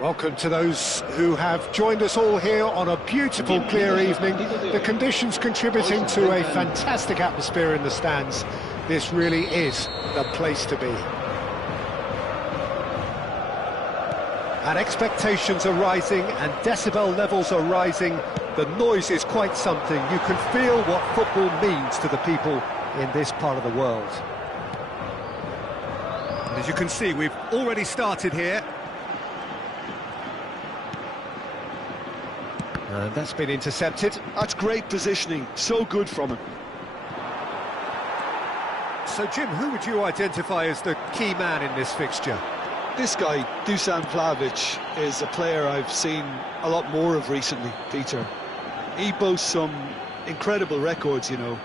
Welcome to those who have joined us all here on a beautiful, clear evening. The conditions contributing to a fantastic atmosphere in the stands. This really is the place to be. And expectations are rising and decibel levels are rising. The noise is quite something. You can feel what football means to the people in this part of the world. And as you can see, we've already started here. And that's been intercepted. That's great positioning, so good from him. So Jim, who would you identify as the key man in this fixture? This guy, Dusan Vlahovic, is a player I've seen a lot more of recently, Peter. He boasts some incredible records, you know,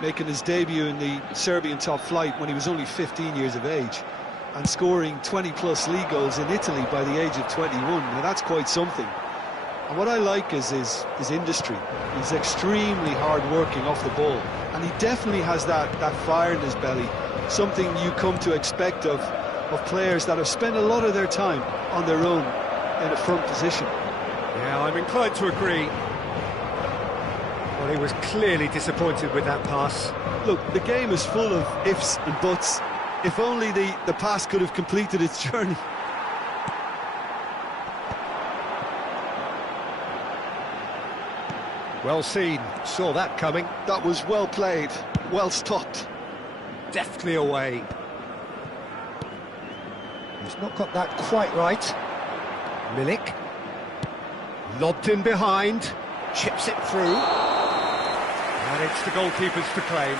making his debut in the Serbian top flight when he was only 15 years of age, and scoring 20-plus league goals in Italy by the age of 21. Now that's quite something. And what I like is his industry. He's extremely hard-working off the ball, and he definitely has that fire in his belly, something you come to expect of players that have spent a lot of their time on their own in a front position. Yeah, I'm inclined to agree. Well, he was clearly disappointed with that pass. Look, the game is full of ifs and buts. If only the pass could have completed its journey. Well seen, saw that coming. That was well played, well stopped. Deftly away. He's not got that quite right. Milik. Lobbed in behind. Chips it through. And it's the goalkeepers to claim.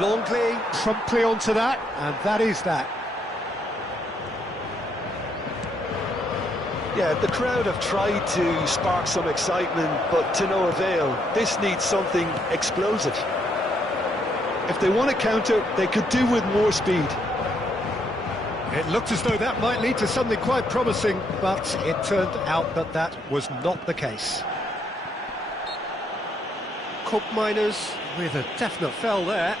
Longley promptly onto that, and that is that. Yeah, the crowd have tried to spark some excitement, but to no avail. This needs something explosive. If they want to counter, they could do with more speed. It looked as though that might lead to something quite promising, but it turned out that that was not the case. Cup Miners with a definite foul there.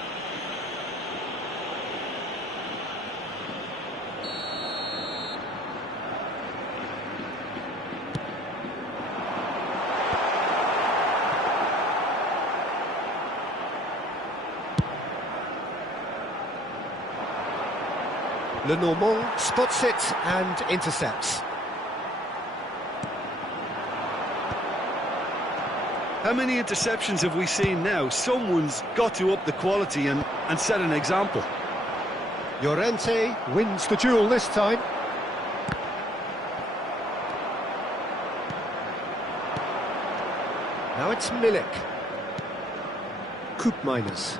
Lenormand spots it and intercepts. How many interceptions have we seen now? Someone's got to up the quality and set an example. Llorente wins the duel this time. Now it's Milik. Cup Miners.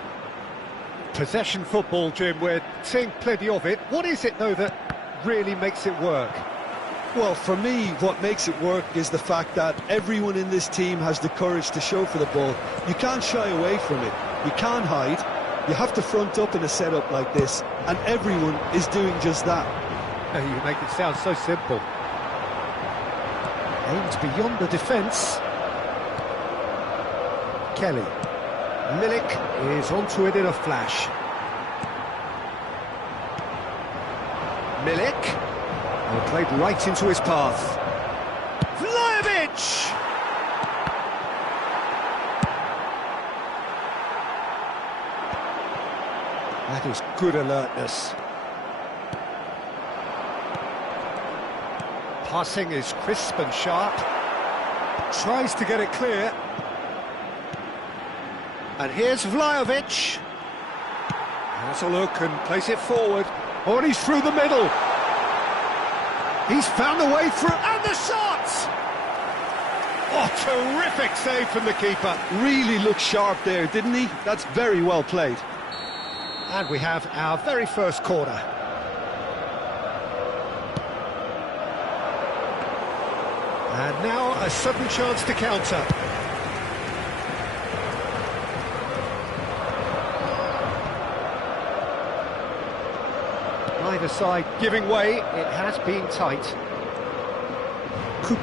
Possession football, Jim, we're seeing plenty of it. What is it, though, that really makes it work? Well, for me, what makes it work is the fact that everyone in this team has the courage to show for the ball. You can't shy away from it. You can't hide. You have to front up in a setup like this, and everyone is doing just that. You make it sound so simple. Aims beyond the defence. Kelly. Milik is onto it in a flash. Milik, played right into his path. Vlahovic! That is good alertness. Passing is crisp and sharp. Tries to get it clear. And here's Vlahovic. Has a look and plays it forward. Oh, and he's through the middle. He's found a way through, and the shot! Oh, terrific save from the keeper. Really looked sharp there, didn't he? That's very well played. And we have our very first corner. And now a sudden chance to counter. Neither side giving way, it has been tight.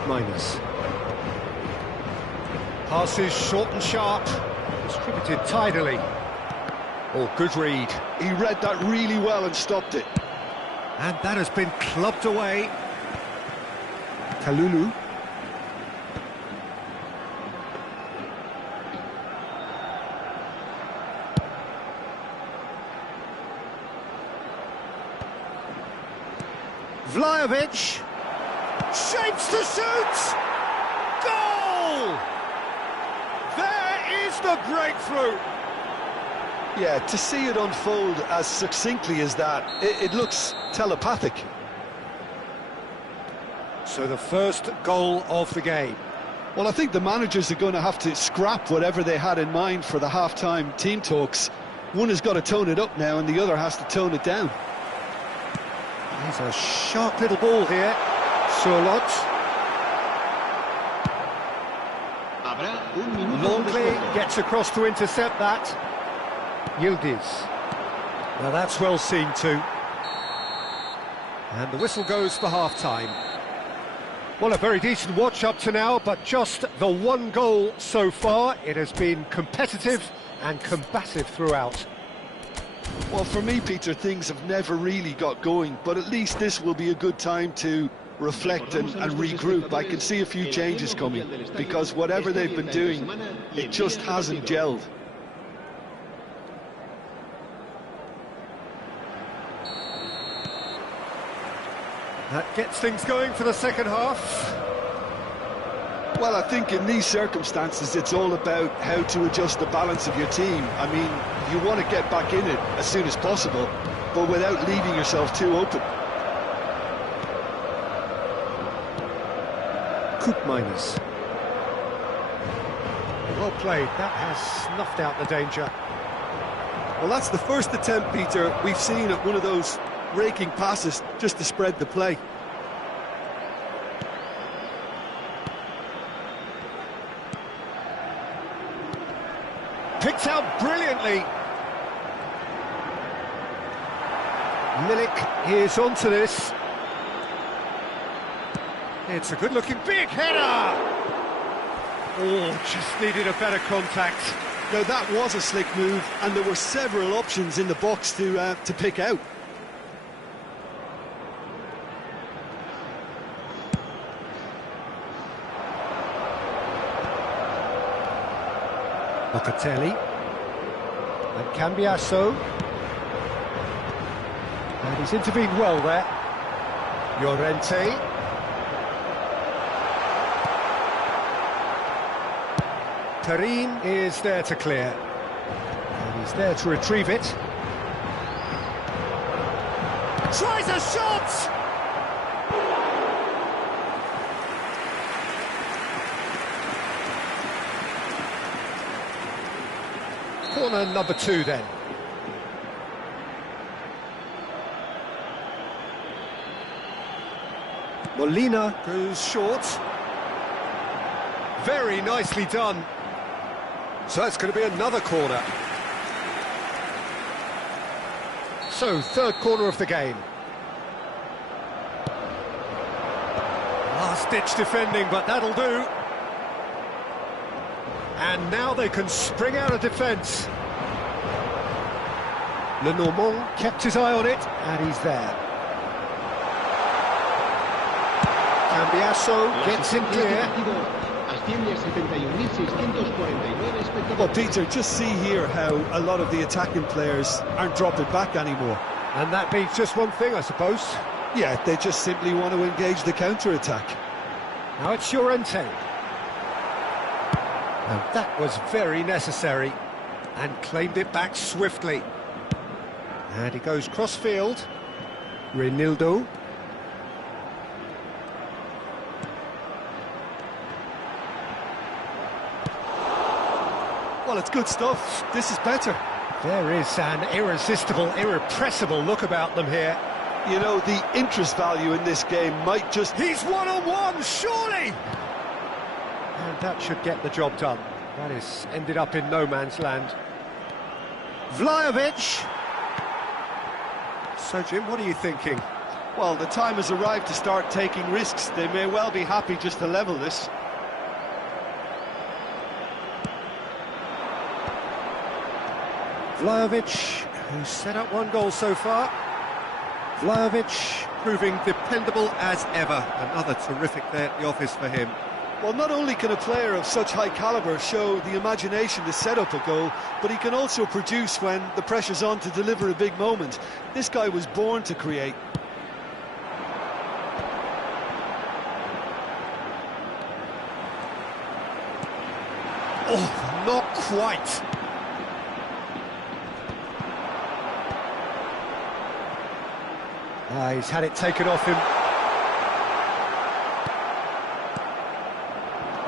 Minus. Passes short and sharp, distributed tidily. Oh, good read. He read that really well and stopped it. And that has been clubbed away. Kalulu. Vlahovic. Shapes to shoot! Goal! There is the breakthrough! Yeah, to see it unfold as succinctly as that, it looks telepathic. So the first goal of the game. Well, I think the managers are going to have to scrap whatever they had in mind for the half-time team talks. One has got to tone it up now and the other has to tone it down. There's a sharp little ball here. Surlot. Longley gets across to intercept that. Yildiz. Now that's well seen too. And the whistle goes for half-time. Well, a very decent watch up to now, but just the one goal so far. It has been competitive and combative throughout. Well, for me, Peter, things have never really got going, but at least this will be a good time to reflect and regroup. I can see a few changes coming, because whatever they've been doing, it just hasn't gelled. That gets things going for the second half. Well, I think in these circumstances, it's all about how to adjust the balance of your team. I mean, you want to get back in it as soon as possible, but without leaving yourself too open. Minus. Well played, that has snuffed out the danger. Well, that's the first attempt, Peter, we've seen at one of those raking passes just to spread the play. Picked out brilliantly. Milik is onto this. It's a good-looking big header! Oh, just needed a better contact. Now, that was a slick move, and there were several options in the box to pick out. Locatelli. And Cambiasso. And he's intervened well there. Llorente. Tarin is there to clear. And he's there to retrieve it. Tries a shot! Corner number 2 then. Molina goes short. Very nicely done. So it's going to be another corner. So, third corner of the game. Last-ditch defending, but that'll do. And now they can spring out of defence. Lenormand kept his eye on it, and he's there. Cambiasso gets in clear. Well, Peter, just see here how a lot of the attacking players aren't dropping back anymore. And that means just one thing, I suppose. Yeah, they just simply want to engage the counter-attack. Now it's Llorente. And that was very necessary. And claimed it back swiftly. And he goes cross-field. Reinildo. Well, it's good stuff. This is better. There is an irresistible, irrepressible look about them here. You know, the interest value in this game might just... He's one-on-one, surely! And that should get the job done. That is ended up in no man's land. Vlahovic. So, Jim, what are you thinking? Well, the time has arrived to start taking risks. They may well be happy just to level this. Vlahovic, who's set up one goal so far. Vlahovic proving dependable as ever. Another terrific day at the office for him. Well, not only can a player of such high calibre show the imagination to set up a goal, but he can also produce when the pressure's on to deliver a big moment. This guy was born to create. Oh, not quite. He's had it taken off him.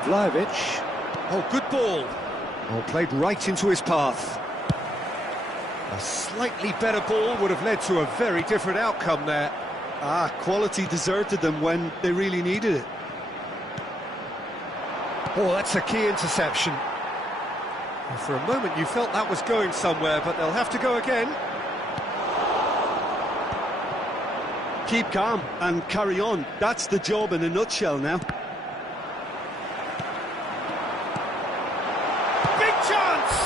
Vlahovic. Oh, good ball. Oh, played right into his path. A slightly better ball would have led to a very different outcome there. Quality deserted them when they really needed it. Oh, that's a key interception. Well, for a moment you felt that was going somewhere, but they'll have to go again. Keep calm and carry on. That's the job in a nutshell now. Big chance!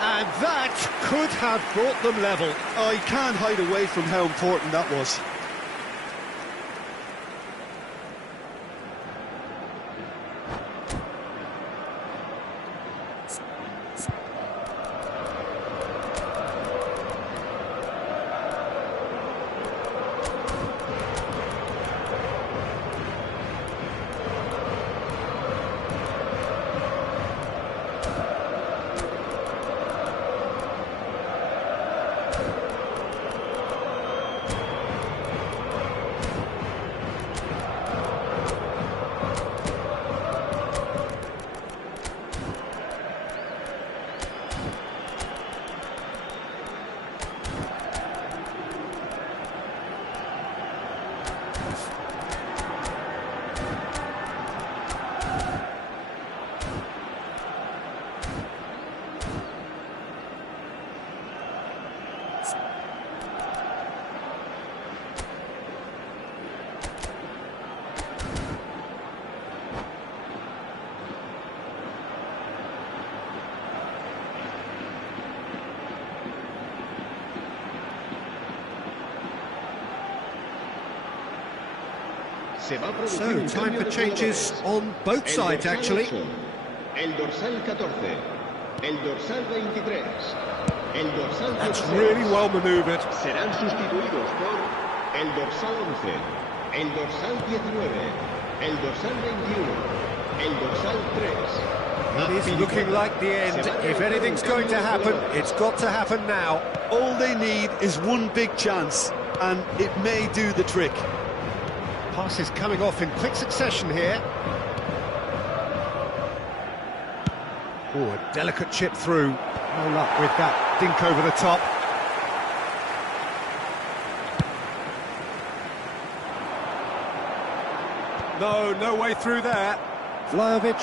And that could have brought them level. Oh, you can't hide away from how important that was. So, time for changes on both sides, actually. El dorsal 14, el dorsal 23, el dorsal 16. That's really well manoeuvred. Serán sustituidos por el dorsal 11, el dorsal 19, el dorsal 21, el dorsal 3. It is looking like the end. If anything's going to happen, it's got to happen now. All they need is one big chance, and it may do the trick. Passes coming off in quick succession here. Oh, a delicate chip through. No luck with that dink over the top. No way through there. Vlahovic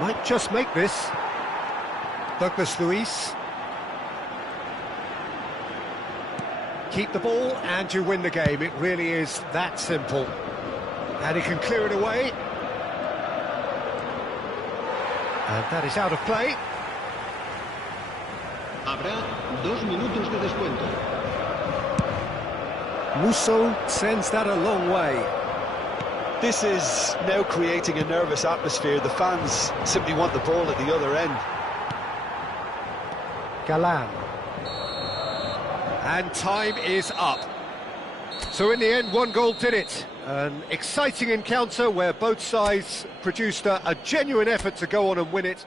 might just make this. Douglas Luiz. Keep the ball and you win the game. It really is that simple. And he can clear it away. And that is out of play. Habrá 2 minutos de descuento. Musso sends that a long way. This is now creating a nervous atmosphere. The fans simply want the ball at the other end. Galan. And time is up. So in the end, one goal did it. An exciting encounter where both sides produced a genuine effort to go on and win it.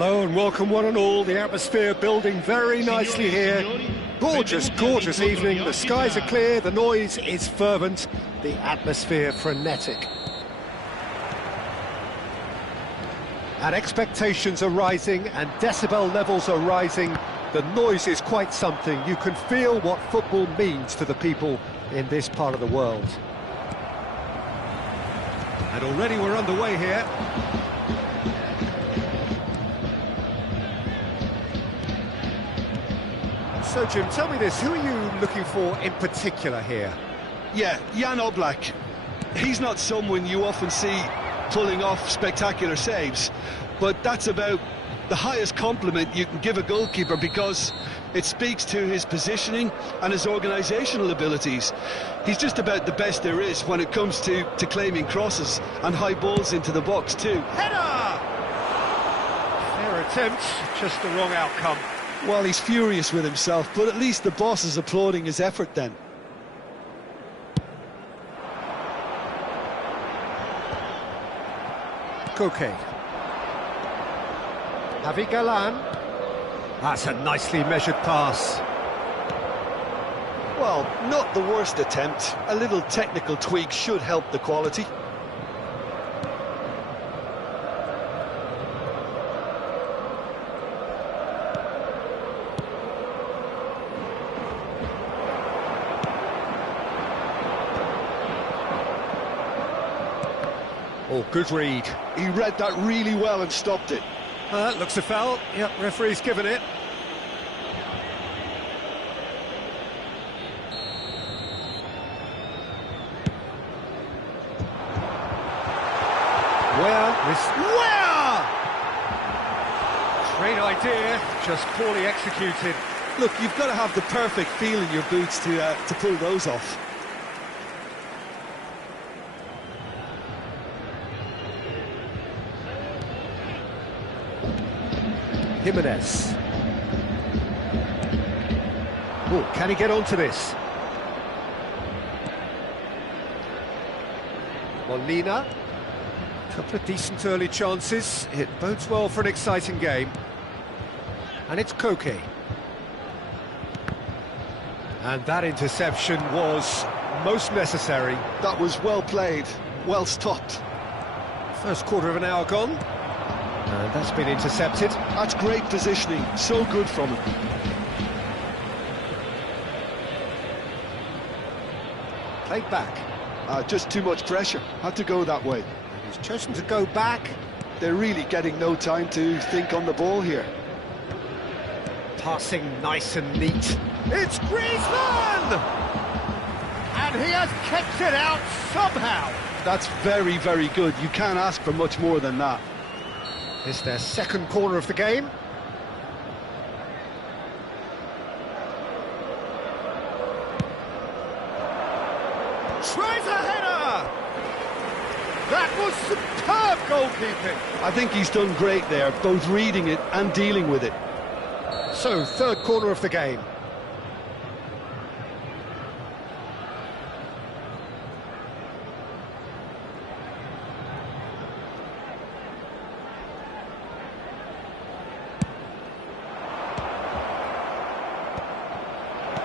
Hello and welcome one and all. The atmosphere building very nicely here. Gorgeous, gorgeous evening. The skies are clear, the noise is fervent, the atmosphere frenetic. And expectations are rising and decibel levels are rising. The noise is quite something. You can feel what football means to the people in this part of the world. And already we're underway here. So, Jim, tell me this, who are you looking for in particular here? Yeah, Jan Oblak. He's not someone you often see pulling off spectacular saves, but that's about the highest compliment you can give a goalkeeper because it speaks to his positioning and his organisational abilities. He's just about the best there is when it comes to claiming crosses and high balls into the box too. Header! Fair attempt, just the wrong outcome. Well, he's furious with himself, but at least the boss is applauding his effort then. Koke. Javi Galan. That's a nicely measured pass. Well, not the worst attempt. A little technical tweak should help the quality. Oh, good read. He read that really well and stopped it. That looks a foul. Yep, referee's given it. Where? Great idea, just poorly executed. Look, you've got to have the perfect feel in your boots to pull those off. Jimenez. Oh, can he get onto this? Molina. Couple of decent early chances. It bodes well for an exciting game. And it's Koke. And that interception was most necessary. That was well played, well stopped. First quarter of an hour gone. And that's been intercepted. That's great positioning, so good from him. Played back. Just too much pressure, had to go that way. He's chosen to go back. They're really getting no time to think on the ball here. Passing nice and neat. It's Griezmann! And he has kicked it out somehow. That's very, very good. You can't ask for much more than that. It's their second corner of the game. Tries a header! That was superb goalkeeping. I think he's done great there, both reading it and dealing with it. So, third corner of the game.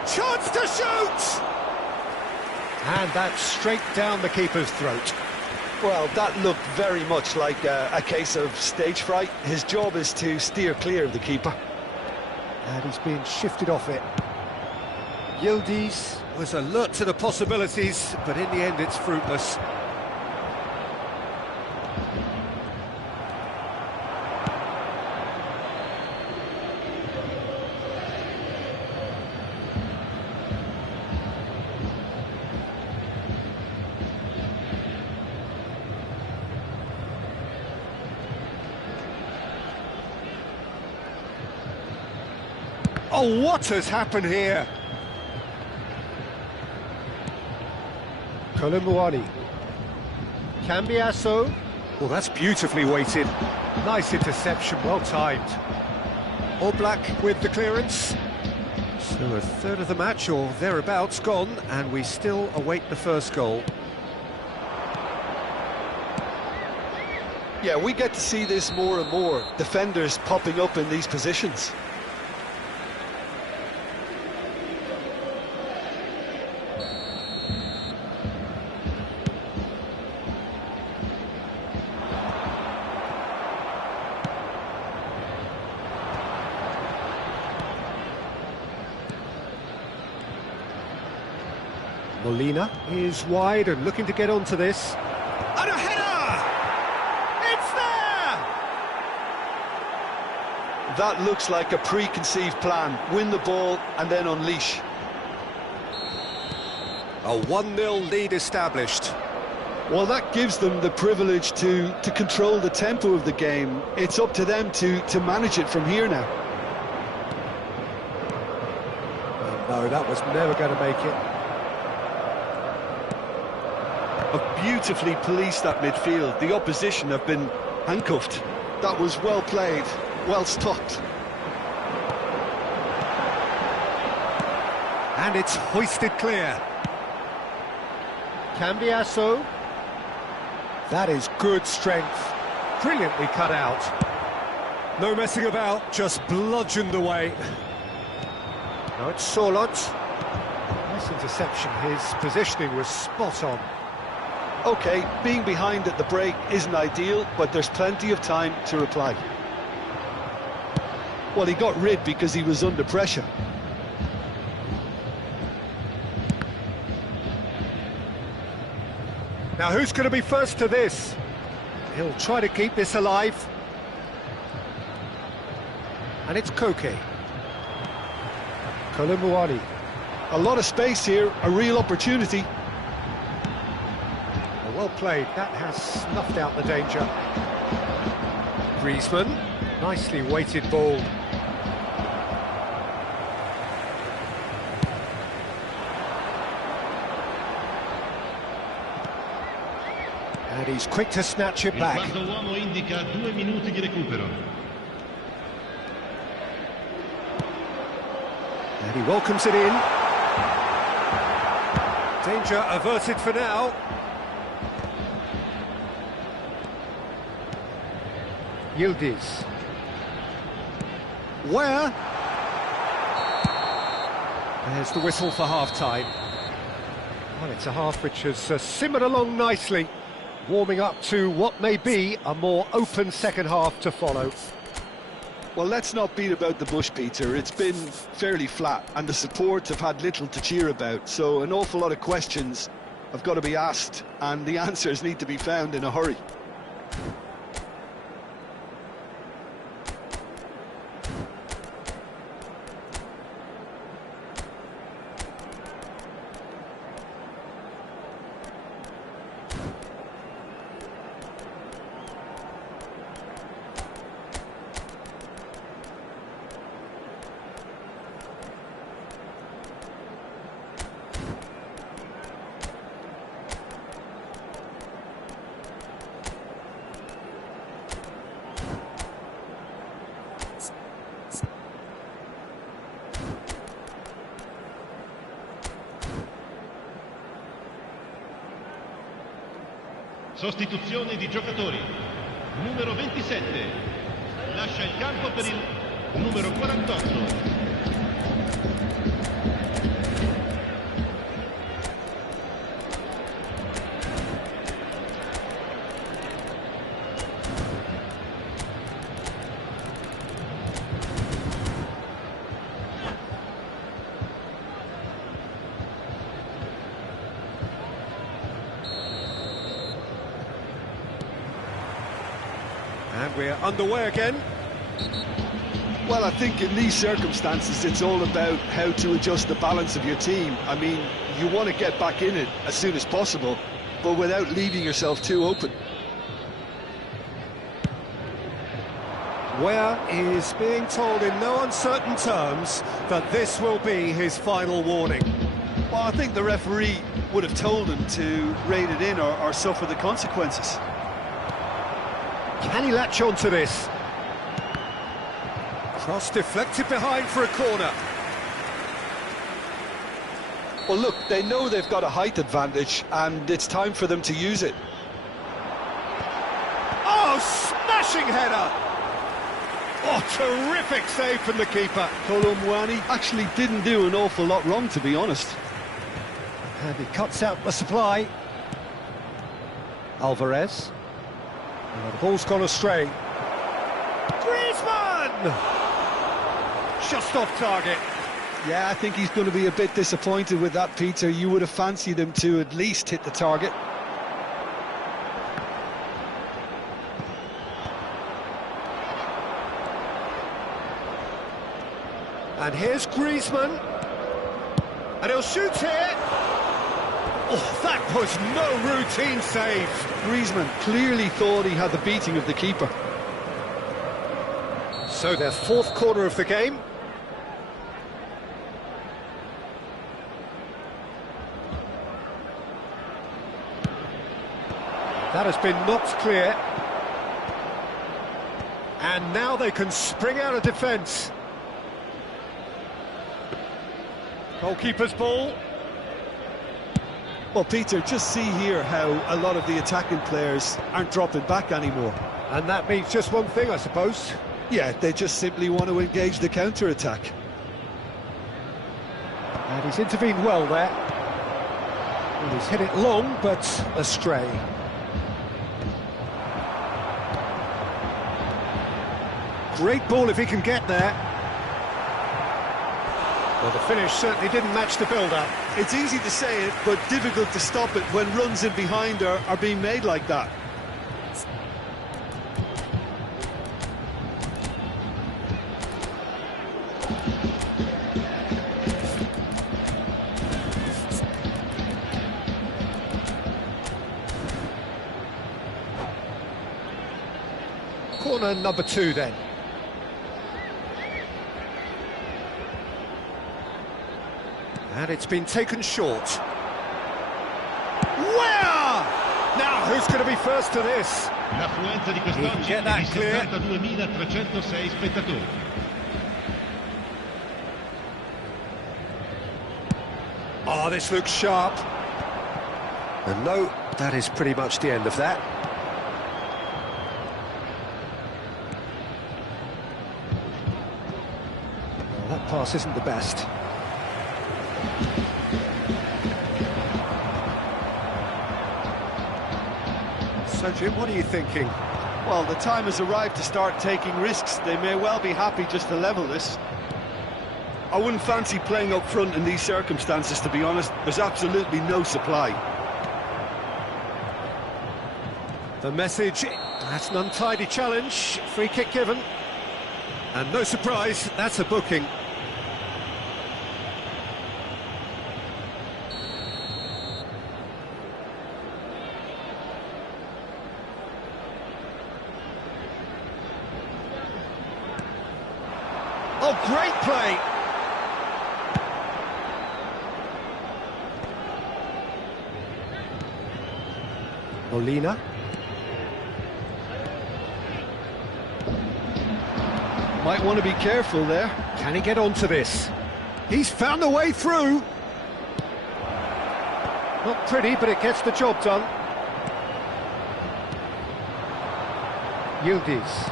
Chance to shoot! And that's straight down the keeper's throat. Well, that looked very much like a case of stage fright. His job is to steer clear of the keeper. And he's being shifted off it. Yildiz was alert to the possibilities, but in the end it's fruitless. Oh, what has happened here? Colomboani. Cambiasso. Well, that's beautifully weighted. Nice interception, well timed. Oblak with the clearance. So a third of the match, or thereabouts, gone, and we still await the first goal. Yeah, we get to see this more and more, defenders popping up in these positions. Molina is wide and looking to get onto this. And a header! It's there! That looks like a preconceived plan. Win the ball and then unleash. A 1-0 lead established. Well, that gives them the privilege to control the tempo of the game. It's up to them to manage it from here now. No, that was never going to make it. Beautifully policed that midfield. The opposition have been handcuffed. That was well played, well stopped. And it's hoisted clear. Cambiasso. That is good strength. Brilliantly cut out. No messing about, just bludgeoned away. Now it's Solot. Nice interception. His positioning was spot on. OK, being behind at the break isn't ideal, but there's plenty of time to reply. Well, he got rid because he was under pressure. Now who's going to be first to this? He'll try to keep this alive. And it's Koke. Kolumuani. A lot of space here, a real opportunity. Well played, that has snuffed out the danger. Griezmann, nicely weighted ball. And he's quick to snatch it back. Il quarto uomo indica 2 minuti di recupero. And he welcomes it in. Danger averted for now. Yildiz. Where? There's the whistle for half-time. Well, it's a half which has simmered along nicely, warming up to what may be a more open second half to follow. Well, let's not beat about the bush, Peter. It's been fairly flat, and the support have had little to cheer about, so an awful lot of questions have got to be asked, and the answers need to be found in a hurry. Sostituzione di giocatori. Numero 27. Lascia il campo per il numero 48. And we're underway again. Well, I think in these circumstances it's all about how to adjust the balance of your team. I mean, you want to get back in it as soon as possible, but without leaving yourself too open. Ware is being told in no uncertain terms that this will be his final warning. Well, I think the referee would have told him to rein it in or suffer the consequences. Can he latch on to this? Cross deflected behind for a corner. Well, look, they know they've got a height advantage, and it's time for them to use it. Oh, smashing header! Oh, terrific save from the keeper. Colomwani actually didn't do an awful lot wrong, to be honest. And he cuts out the supply. Alvarez. And the ball's gone astray. Griezmann! Just off target. Yeah, I think he's going to be a bit disappointed with that, Peter. You would have fancied him to at least hit the target. And here's Griezmann. And he'll shoot here. Oh, that was no routine save. Griezmann clearly thought he had the beating of the keeper. So their fourth corner of the game. That has been knocked clear. And now they can spring out of defence. Goalkeeper's ball. Well, Peter, just see here how a lot of the attacking players aren't dropping back anymore. And that means just one thing, I suppose. Yeah, they just simply want to engage the counter-attack. And he's intervened well there. And he's hit it long, but astray. Great ball if he can get there. Well, the finish certainly didn't match the build-up. It's easy to say it, but difficult to stop it when runs in behind are being made like that. Corner number 2 then. And it's been taken short. Where? Now, who's going to be first to this? L'affluenza di quest'oggi Get è that di clear. 72.306 spettatori. Oh, this looks sharp. And no, that is pretty much the end of that. Well, that pass isn't the best. So, Jim, what are you thinking? Well, the time has arrived to start taking risks. They may well be happy just to level this. I wouldn't fancy playing up front in these circumstances, to be honest. There's absolutely no supply. The message, that's an untidy challenge, free kick given. And no surprise, that's a booking. Oh, great play! Molina. Might want to be careful there. Can he get onto this? He's found a way through. Not pretty, but it gets the job done. Yildiz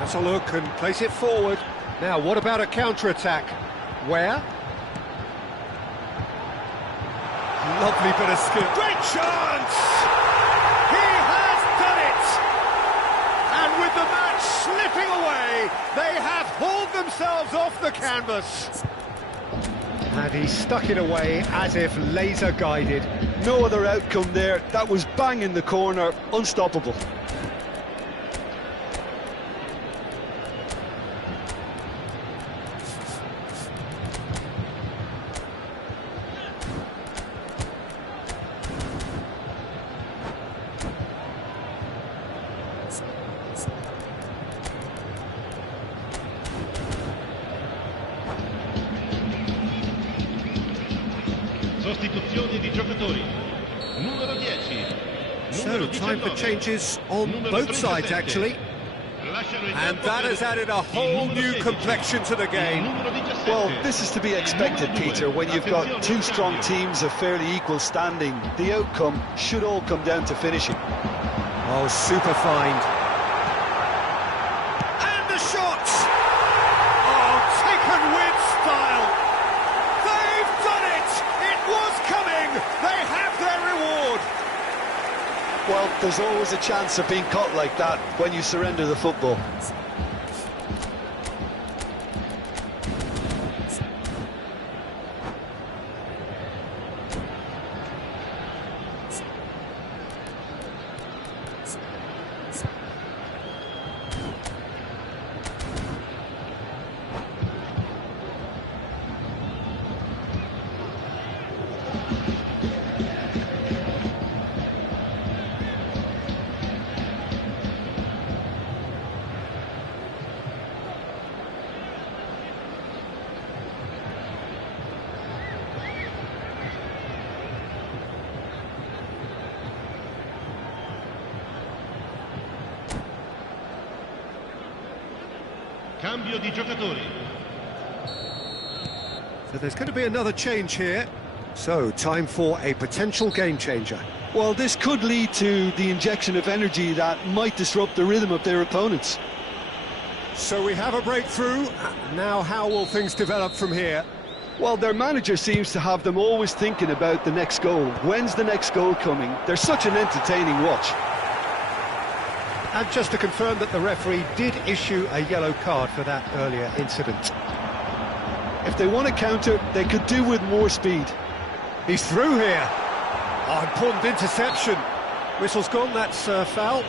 has a look and place it forward. Now, what about a counter-attack? Where? Lovely bit of skill. Great chance! He has done it! And with the match slipping away, they have hauled themselves off the canvas. And he stuck it away as if laser-guided. No other outcome there. That was bang in the corner, unstoppable. Sostituzioni di giocatori. Numero 10. So, time for changes on both sides, actually. And that has added a whole new complexion to the game. Well, this is to be expected, Peter, when you've got two strong teams of fairly equal standing. The outcome should all come down to finishing. Oh, super find. Well, there's always a chance of being caught like that when you surrender the football. Cambio di giocatori. So there's going to be another change here. So, time for a potential game changer. Well, this could lead to the injection of energy that might disrupt the rhythm of their opponents. So we have a breakthrough. Now how will things develop from here? Well, their manager seems to have them always thinking about the next goal. When's the next goal coming? They're such an entertaining watch. And just to confirm that the referee did issue a yellow card for that earlier incident. If they want to counter, they could do with more speed. He's through here. Oh, important interception. Whistle's gone, that's foul.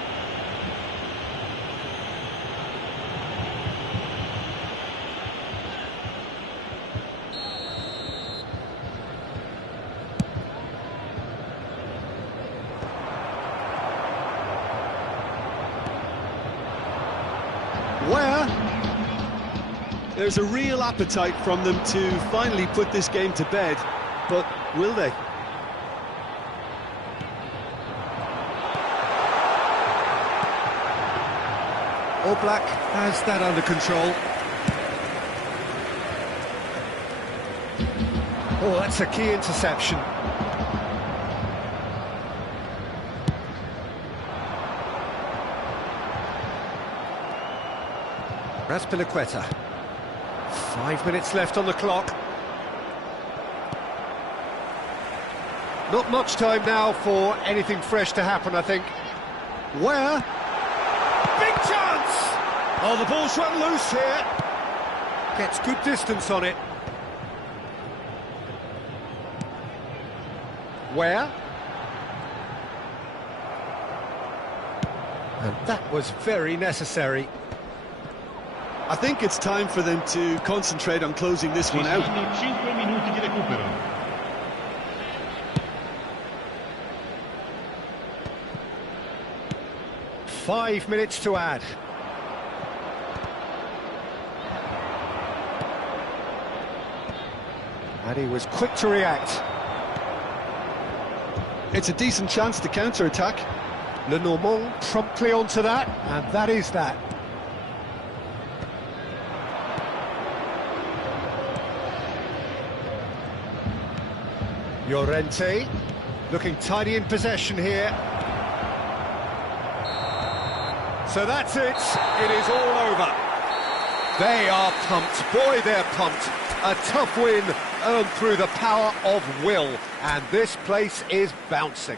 Where? There's a real appetite from them to finally put this game to bed, but will they? Black has that under control. Oh, that's a key interception. Raspilicueta. 5 minutes left on the clock. Not much time now for anything fresh to happen, I think. Where? Big chance! Oh, the ball's run loose here. Gets good distance on it. Where? And that was very necessary. I think it's time for them to concentrate on closing this one out. 5 minuti di recupero. Five minutes to add. And he was quick to react. It's a decent chance to counter-attack. Lenormand promptly onto that, and that is that. Llorente, looking tidy in possession here. So that's it, it is all over. They are pumped, boy they're pumped. A tough win earned through the power of will, and this place is bouncing.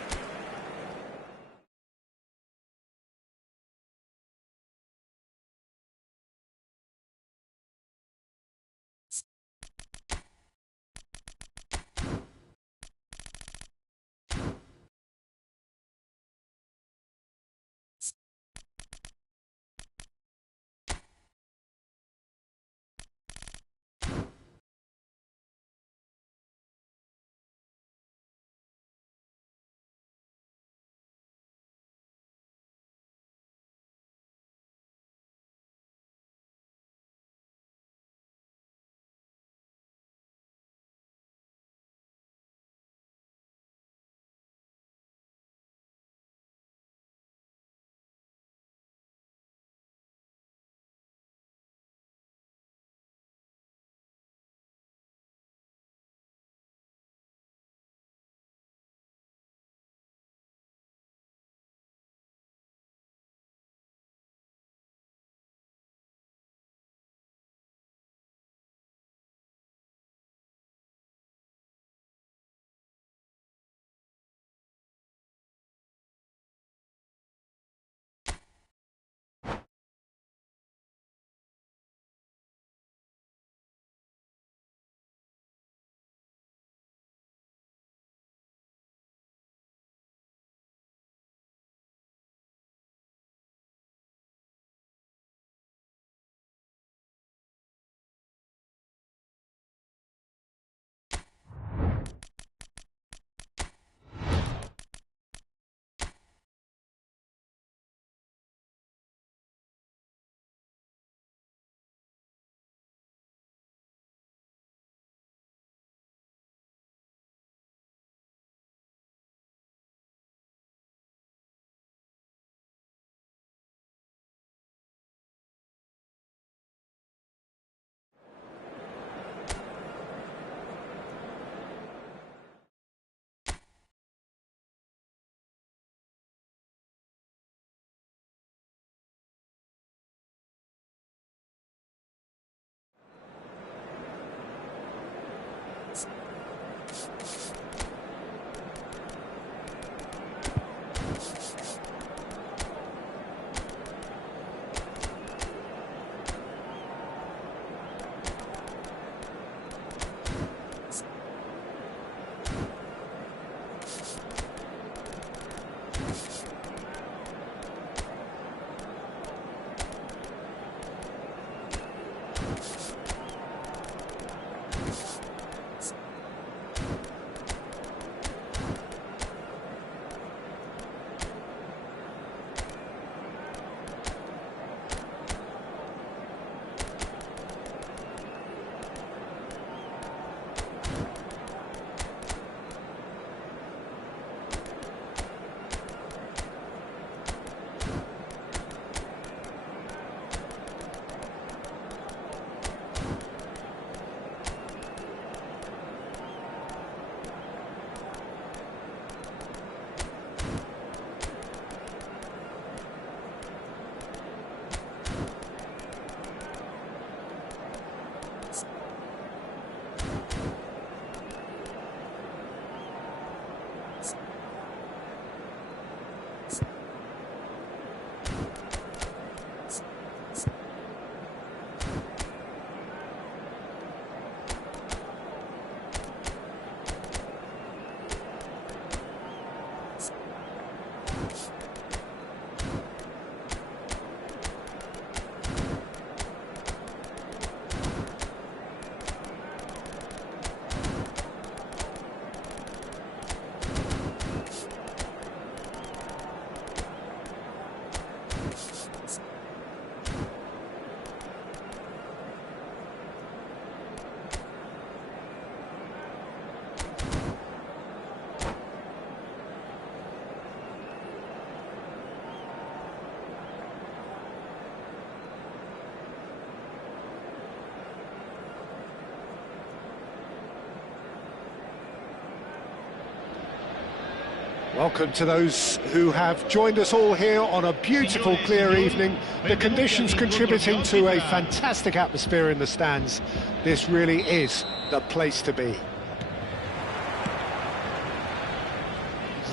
Welcome to those who have joined us all here on a beautiful, clear evening. The conditions contributing to a fantastic atmosphere in the stands. This really is the place to be.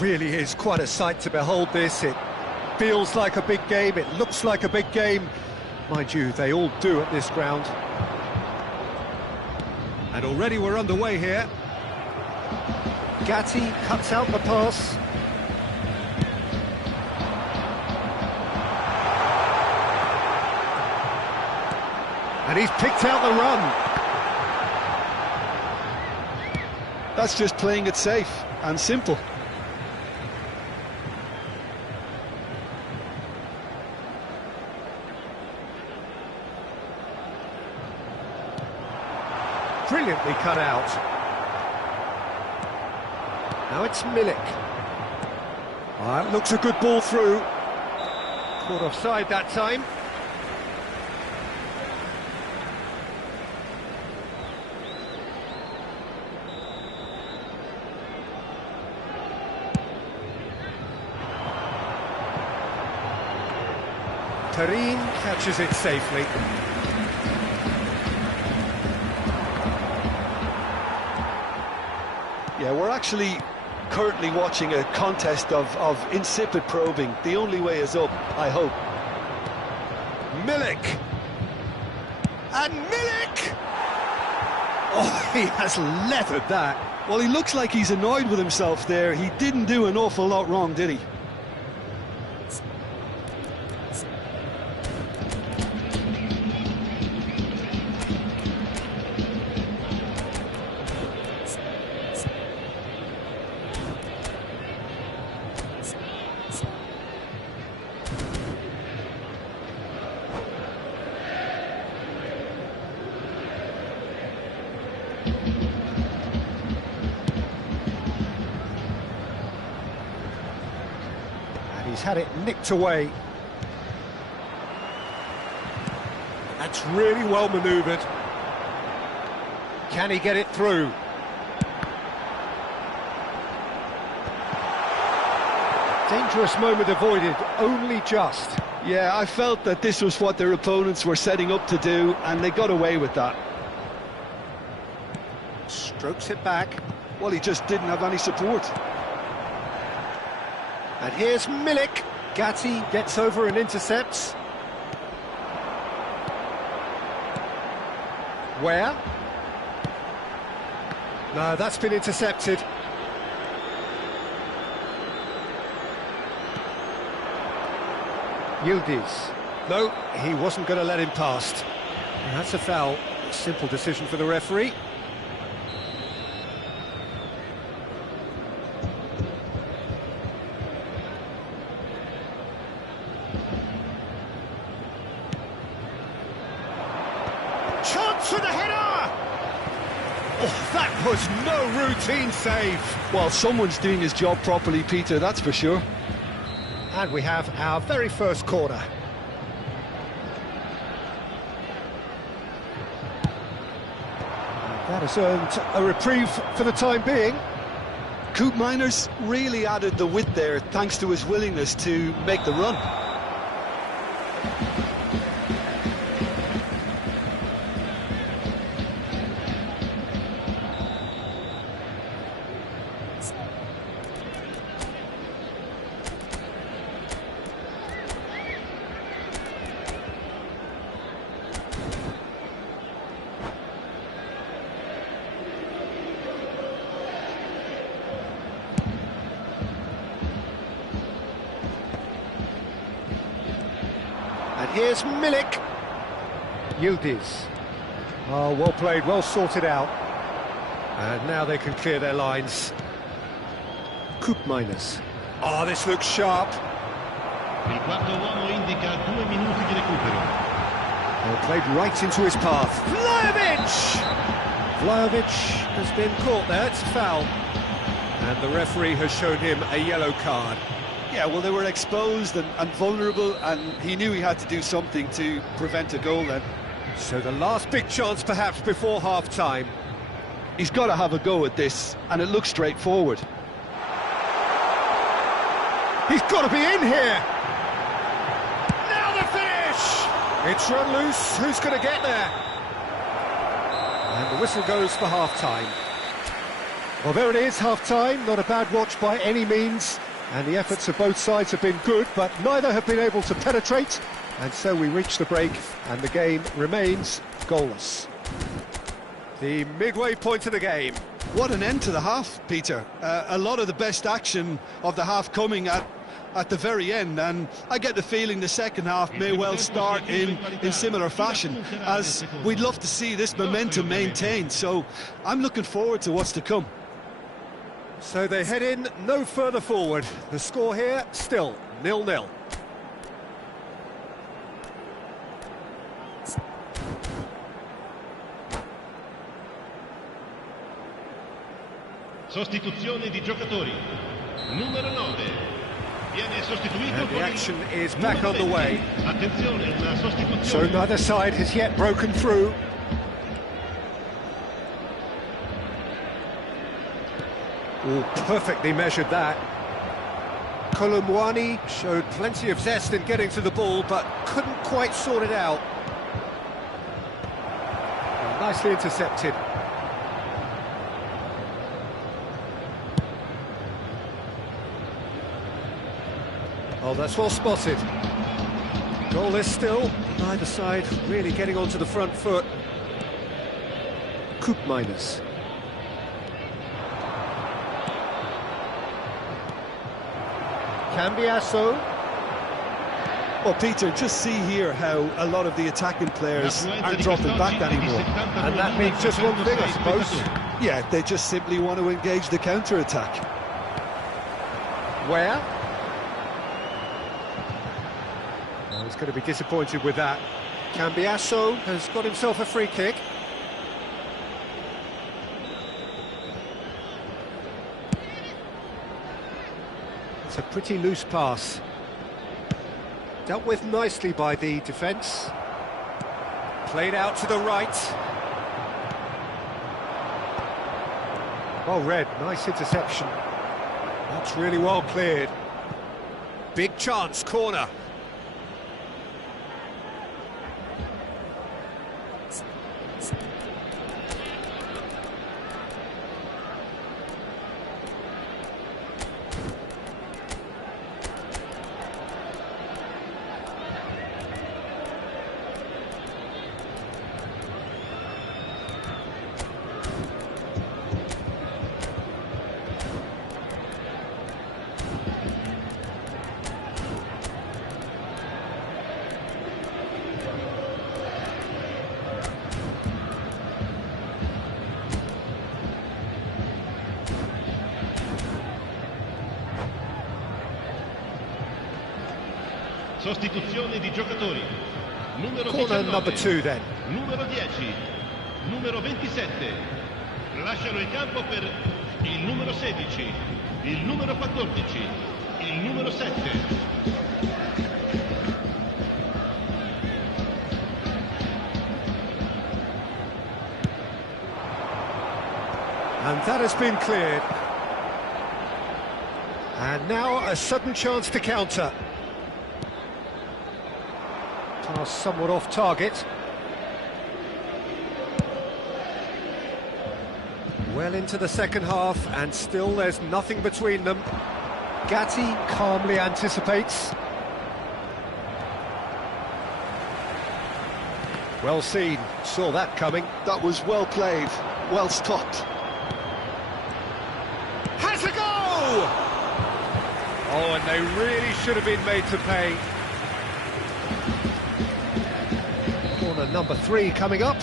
Really is quite a sight to behold this. It feels like a big game, it looks like a big game. Mind you, they all do at this ground. And already we're underway here. Gatti cuts out the pass. And he's picked out the run. That's just playing it safe and simple. Brilliantly cut out. Now it's Milik. That looks a good ball through. Caught offside that time. Tarin catches it safely. Yeah, we're actually currently watching a contest of insipid probing. The only way is up, I hope. Milik! And Milik! Oh, he has leathered that. Well, he looks like he's annoyed with himself there. He didn't do an awful lot wrong, did he? He's had it nicked away. That's really well manoeuvred. Can he get it through? Dangerous moment avoided, only just. Yeah, I felt that this was what their opponents were setting up to do, and they got away with that. Strokes it back. Well, he just didn't have any support. And here's Milik. Gatti gets over and intercepts. Where? No, that's been intercepted. Yildiz. No, he wasn't going to let him past. And that's a foul. A simple decision for the referee. Chance for the header! Oh, that was no routine save. Well, someone's doing his job properly, Peter, that's for sure. And we have our very first corner. That has earned a reprieve for the time being. Coop Miners really added the width there thanks to his willingness to make the run. And here's Milik. Yildiz. Oh, well played, well sorted out. And now they can clear their lines. Koopmeiners. Oh, this looks sharp. Il quarto uomo indica 2 minuti di recupero. Well, played right into his path. Vlahovic! Vlahovic has been caught there, it's a foul. And the referee has shown him a yellow card. Yeah, well, they were exposed and vulnerable, and he knew he had to do something to prevent a goal then. So the last big chance perhaps before half-time. He's got to have a go at this, and it looks straightforward. He's got to be in here! Now the finish! It's run loose, who's going to get there? And the whistle goes for half-time. Well, there it is, half-time, not a bad watch by any means. And the efforts of both sides have been good, but neither have been able to penetrate. And so we reach the break, and the game remains goalless. The midway point of the game. What an end to the half, Peter. A lot of the best action of the half coming at the very end, and I get the feeling the second half may well start in similar fashion, as we'd love to see this momentum maintained. So I'm looking forward to what's to come. So they head in no further forward. The score here, still 0-0. Sostituzione di giocatori. Numero 9. Viene sostituito And the con action il is back on numero the 20. way. Attenzione, una So sostituzione. neither side has yet broken through. Oh, perfectly measured that. Kolumwani showed plenty of zest in getting to the ball, but couldn't quite sort it out. Well, nicely intercepted. Oh, that's well spotted. Goalless still, neither side really getting onto the front foot. Koopmeiners. Cambiasso. Well, Peter, just see here how a lot of the attacking players aren't dropping back anymore. And that means just one thing, I suppose. Yeah, they just simply want to engage the counter-attack. Where? Oh, he's going to be disappointed with that. Cambiasso has got himself a free kick. It's a pretty loose pass. Dealt with nicely by the defence. Played out to the right. Well read, nice interception. That's really well cleared. Big chance, corner. Sostituzione di giocatori. Numero Corner 19, number 2 then. numero 10, numero 27. Lasciano il campo per il numero 16, il numero 14, il numero 7. And that has been cleared. And now a sudden chance to counter. Pass somewhat off target. Well into the second half, and still there's nothing between them. Gatti calmly anticipates. Well seen, saw that coming. That was well played, well stopped. Has a go! Oh, and they really should have been made to pay. 1 and number 3 coming up.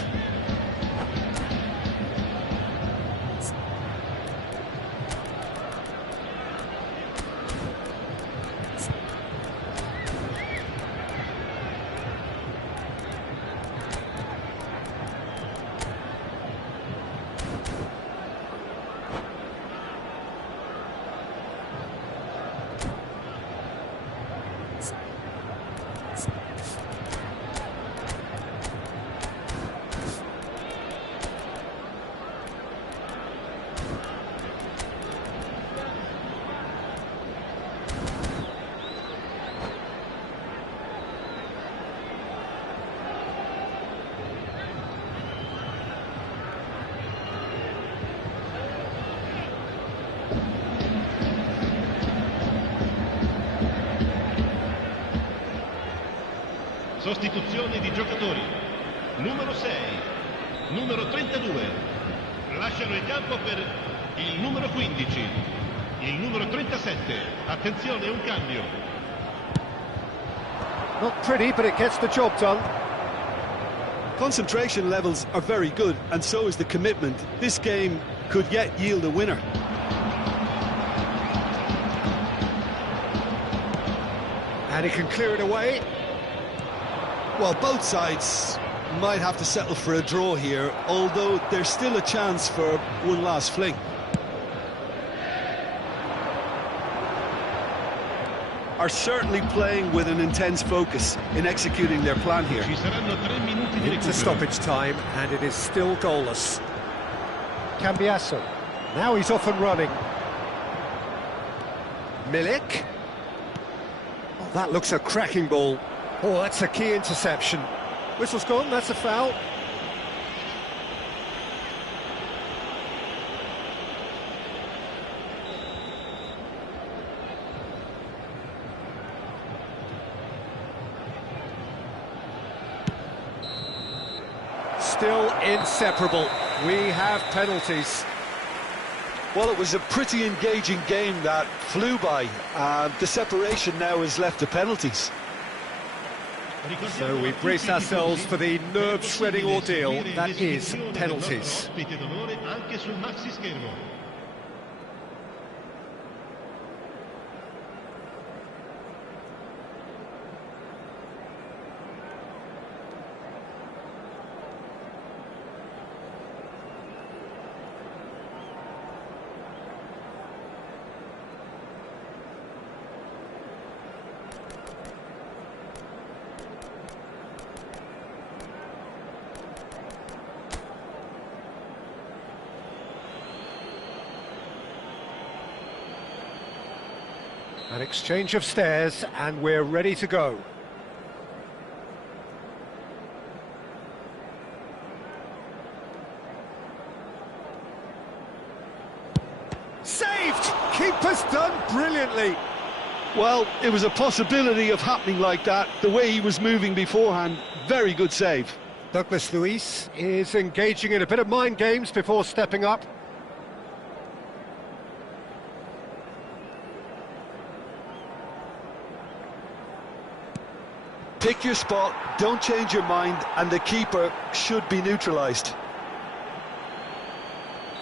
Sostituzioni di giocatori. Numero 6, numero 32. Lasciano il campo per il numero 15, il numero 37. Attenzione, un cambio. Not pretty, but it gets the job done. Concentration levels are very good, and so is the commitment. This game could yet yield a winner. And he can clear it away. Well, both sides might have to settle for a draw here, although there's still a chance for one last fling. Are certainly playing with an intense focus in executing their plan here. Ci saranno 3 minuti di Into recupero. stoppage time, and it is still goalless. Cambiasso. Now he's off and running. Milik. Oh, that looks a cracking ball. Oh, that's a key interception. Whistle's gone, that's a foul. Still inseparable. We have penalties. Well, it was a pretty engaging game that flew by. The separation now is left to penalties. So we brace ourselves for the nerve-shredding ordeal that is penalties. An exchange of stares, and we're ready to go. Saved! Keeper's done brilliantly. Well, it was a possibility of happening like that. The way he was moving beforehand, very good save. Douglas Luiz is engaging in a bit of mind games before stepping up. Pick your spot, don't change your mind, and the keeper should be neutralised.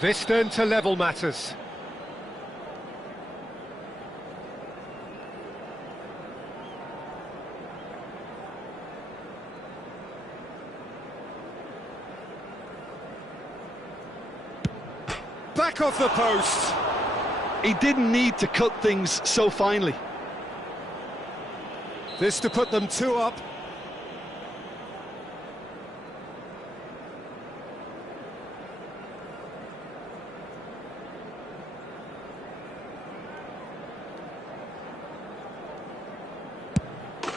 This then to level matters. Back off the post. He didn't need to cut things so finely. This to put them 2 up.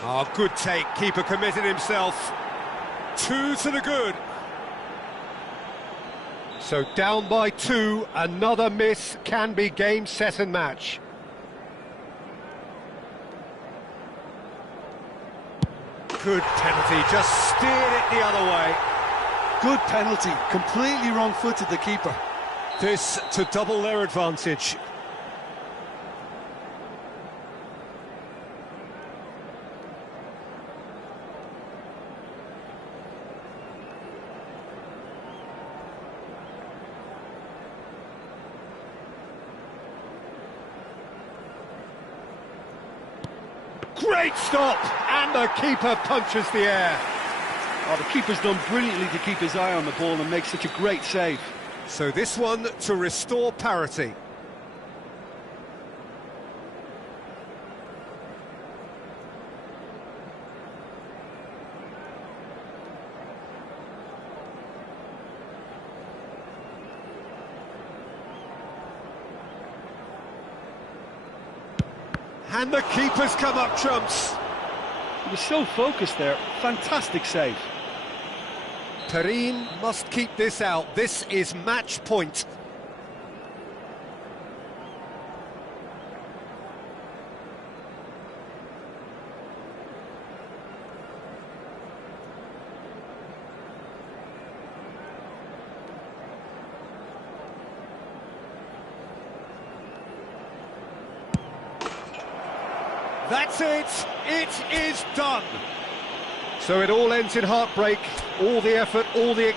Oh, good take. Keeper committed himself. 2 to the good. So down by 2, another miss can be game, set and match. Good penalty, just steered it the other way. Good penalty, completely wrong-footed the keeper. This to double their advantage. Great stop! And the keeper punches the air. Oh, the keeper's done brilliantly to keep his eye on the ball and make such a great save. So this one to restore parity. And the keeper's come up trumps. He was so focused there. Fantastic save. Perrin must keep this out. This is match point. That's it! It is done! So it all ends in heartbreak, all the effort, all the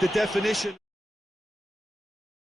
The definition.